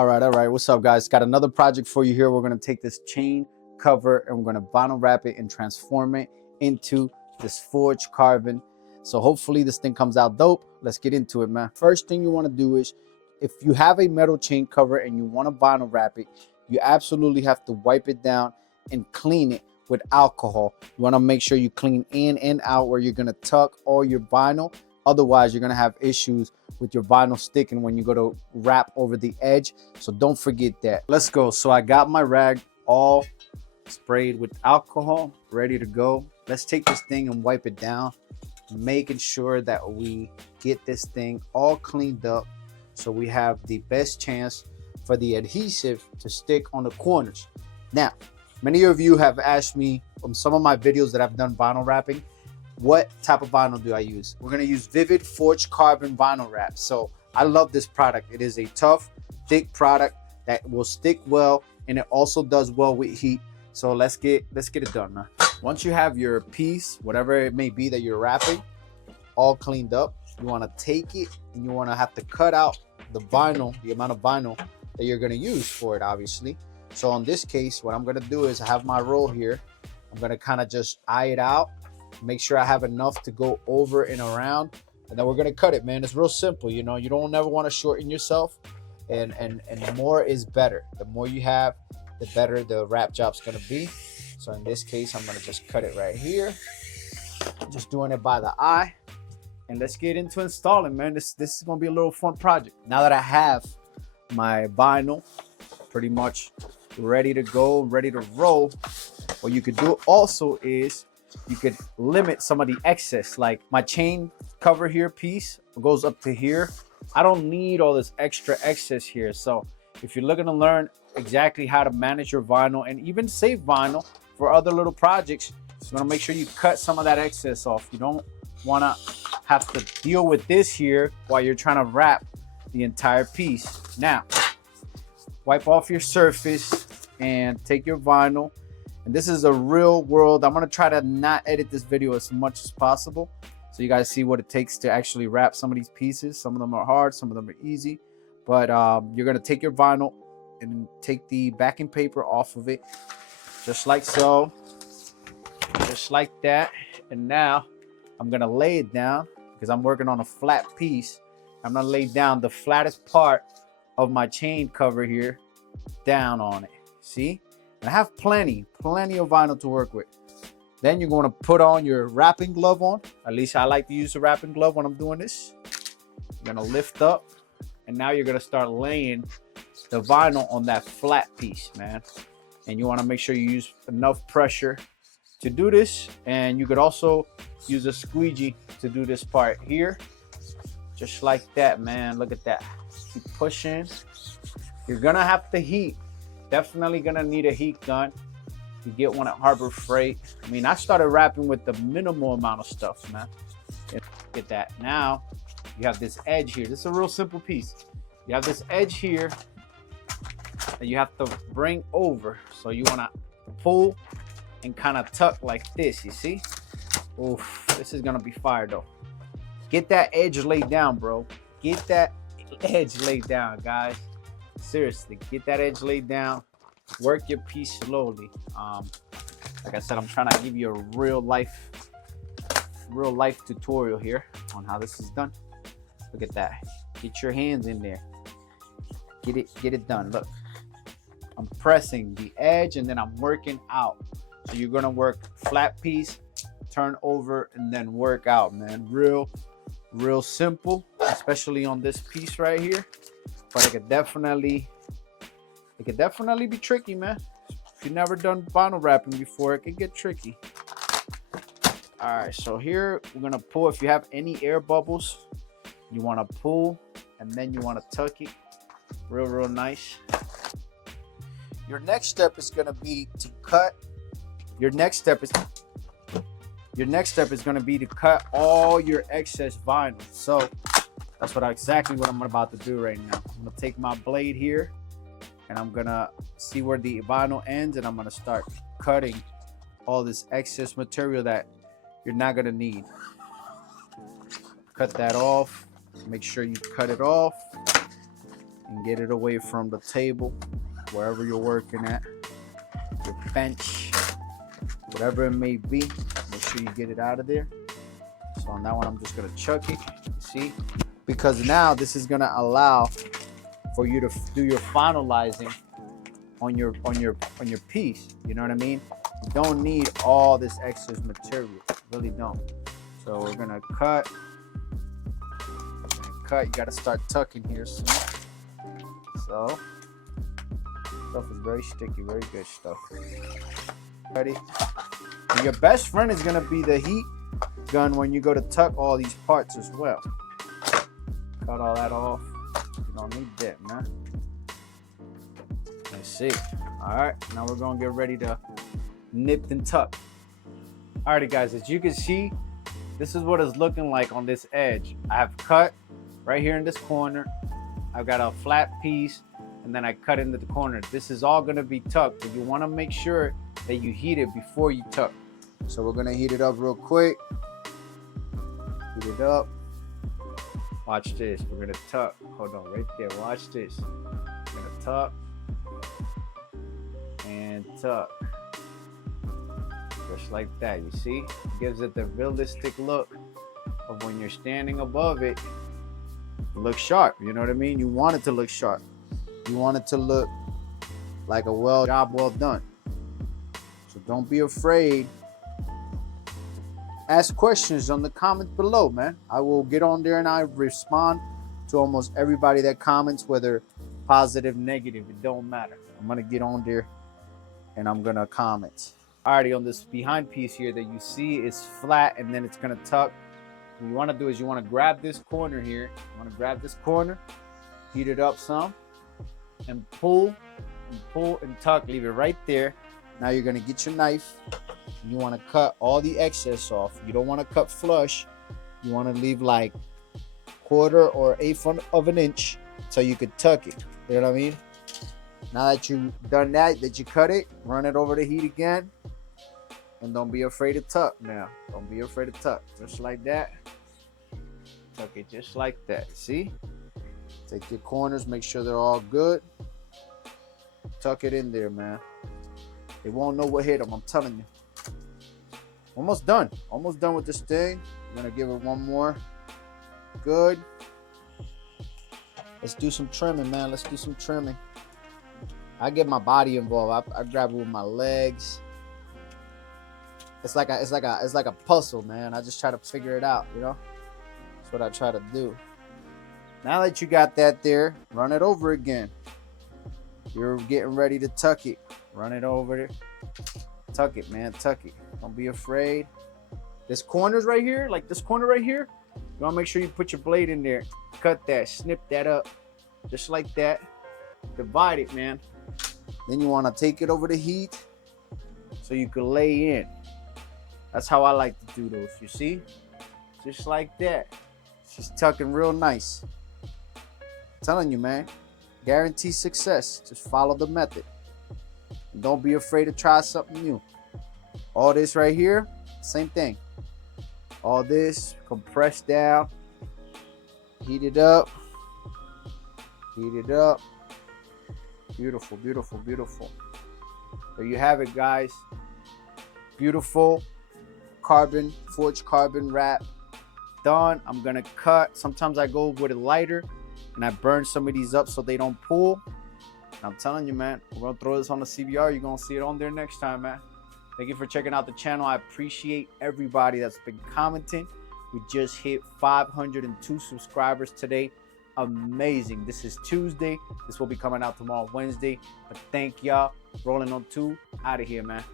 All right. What's up, guys? Got another project for you here. We're going to take this chain cover and we're going to vinyl wrap it and transform it into this forged carbon. So hopefully this thing comes out dope. Let's get into it, man. First thing you want to do is, if you have a metal chain cover and you want to vinyl wrap it, you absolutely have to wipe it down and clean it with alcohol. You want to make sure you clean in and out where you're going to tuck all your vinyl. Otherwise, you're going to have issues with your vinyl sticking when you go to wrap over the edge. So don't forget that. Let's go. So I got my rag all sprayed with alcohol, ready to go. Let's take this thing and wipe it down, making sure that we get this thing all cleaned up so we have the best chance for the adhesive to stick on the corners. Now, many of you have asked me from some of my videos that I've done vinyl wrapping, what type of vinyl do I use? We're gonna use Vivid Forged Carbon Vinyl Wrap. So I love this product. It is a tough, thick product that will stick well, and it also does well with heat. So let's get it done, man. Once you have your piece, whatever it may be that you're wrapping, all cleaned up, you wanna take it and you wanna have to cut out the vinyl, the amount of vinyl that you're gonna use for it, obviously. So in this case, what I'm gonna do is I have my roll here. I'm gonna kind of just eye it out, make sure I have enough to go over and around, and then we're gonna cut it, man. It's real simple, you know. You don't never want to shorten yourself, and more is better. The more you have, the better the wrap job's gonna be. So in this case, I'm gonna just cut it right here. Just doing it by the eye, and let's get into installing, man. This is gonna be a little fun project. Now that I have my vinyl pretty much ready to go, ready to roll, what you could do also is you could limit some of the excess. Like my chain cover here piece goes up to here. I don't need all this extra excess here. So if you're looking to learn exactly how to manage your vinyl and even save vinyl for other little projects, you want to make sure you cut some of that excess off. You don't want to have to deal with this here while you're trying to wrap the entire piece. Now, wipe off your surface and take your vinyl. And this is a real world. I'm going to try to not edit this video as much as possible so you guys see what it takes to actually wrap some of these pieces. Some of them are hard, some of them are easy. But you're going to take your vinyl and take the backing paper off of it, just like so, just like that. And now I'm going to lay it down because I'm working on a flat piece. I'm going to lay down the flattest part of my chain cover here down on it. See? And I have plenty of vinyl to work with. Then you're going to put on your wrapping glove on. At least I like to use the wrapping glove when I'm doing this. You're going to lift up, and now you're going to start laying the vinyl on that flat piece, man. And you want to make sure you use enough pressure to do this. And you could also use a squeegee to do this part here. Just like that, man. Look at that. Keep pushing. You're going to have to heat. Definitely gonna need a heat gun. You get one at Harbor Freight. I mean, I started wrapping with the minimal amount of stuff, man. Get that. Now you have this edge here. This is a real simple piece. You have this edge here that you have to bring over. So you wanna pull and kind of tuck like this, you see? Oof, this is gonna be fire though. Get that edge laid down, bro. Get that edge laid down, guys. Seriously, get that edge laid down. Work your piece slowly. Like I said, I'm trying to give you a real life tutorial here on how this is done. Look at that. Get your hands in there. Get it done. Look, I'm pressing the edge and then I'm working out. So you're gonna work flat piece, turn over, and then work out, man. Real simple, especially on this piece right here. But it could definitely be tricky, man. If you've never done vinyl wrapping before, it could get tricky. All right, so here we're gonna pull. If you have any air bubbles, you want to pull and then you want to tuck it real nice. Your next step is gonna be to cut. Your next step is gonna be to cut all your excess vinyl. So that's exactly what I'm about to do right now. I'm gonna take my blade here and I'm gonna see where the vinyl ends, and I'm gonna start cutting all this excess material that you're not gonna need. Cut that off. Make sure you cut it off. and get it away from the table, wherever you're working at, your bench, whatever it may be. Make sure you get it out of there. So on that one, I'm just gonna chuck it, see? Because now this is gonna allow for you to do your finalizing on your piece. You know what I mean? You don't need all this excess material, really don't. So we're gonna cut. You gotta start tucking here soon. So stuff is very sticky, very good stuff. Ready? And your best friend is gonna be the heat gun when you go to tuck all these parts as well. Cut all that off. You don't need that, man. Let's see. All right, now we're gonna get ready to nip and tuck. Alrighty, guys, as you can see, this is what it's looking like on this edge. I have cut right here in this corner. I've got a flat piece, and then I cut into the corner. This is all gonna be tucked, but you wanna make sure that you heat it before you tuck. So we're gonna heat it up real quick. Heat it up. Watch this, we're gonna tuck. Hold on, right there, watch this. We're gonna tuck and tuck. Just like that, you see? It gives it the realistic look of when you're standing above it. It looks sharp, you know what I mean? You want it to look sharp. You want it to look like a job well done. So don't be afraid. Ask questions on the comments below, man. I will get on there and I respond to almost everybody that comments, whether positive, negative, it don't matter. I'm gonna get on there and I'm gonna comment. Alrighty, on this behind piece here that you see is flat and then it's gonna tuck. What you wanna do is you wanna grab this corner here. You wanna grab this corner, heat it up some, and pull and tuck, leave it right there. Now you're gonna get your knife. You wanna cut all the excess off. You don't wanna cut flush. You wanna leave like 1/4 or 1/8 of an inch so you could tuck it. You know what I mean? Now that you've done that you cut it, run it over the heat again. And don't be afraid to tuck now. Don't be afraid to tuck. Just like that. Tuck it just like that. See? Take your corners, make sure they're all good. Tuck it in there, man. They won't know what hit them, I'm telling you. Almost done. Almost done with this thing. I'm gonna give it one more. Good. Let's do some trimming, man. Let's do some trimming. I get my body involved. I grab it with my legs. It's like a puzzle, man. I just try to figure it out, you know? That's what I try to do. Now that you got that there, run it over again. You're getting ready to tuck it. Run it over there. Tuck it, man. Tuck it. Don't be afraid. This corner's right here, like this corner right here. You wanna make sure you put your blade in there. Cut that, snip that up. Just like that. Divide it, man. Then you wanna take it over the heat so you can lay in. That's how I like to do those, you see? Just like that. She's tucking real nice. I'm telling you, man. Guarantee success. Just follow the method. And don't be afraid to try something new. All this right here, same thing. All this, compress down. Heat it up. Heat it up. Beautiful, beautiful, beautiful. There you have it, guys. Beautiful carbon, forged carbon wrap. Done. I'm gonna cut. Sometimes I go with a lighter and I burn some of these up so they don't pull. And I'm telling you, man, we're gonna throw this on the CBR. You're gonna see it on there next time, man. Thank you for checking out the channel. I appreciate everybody that's been commenting. We just hit 502 subscribers today. Amazing. This is Tuesday. This will be coming out tomorrow, Wednesday. But thank y'all. Rolling on 2. Out of here, man.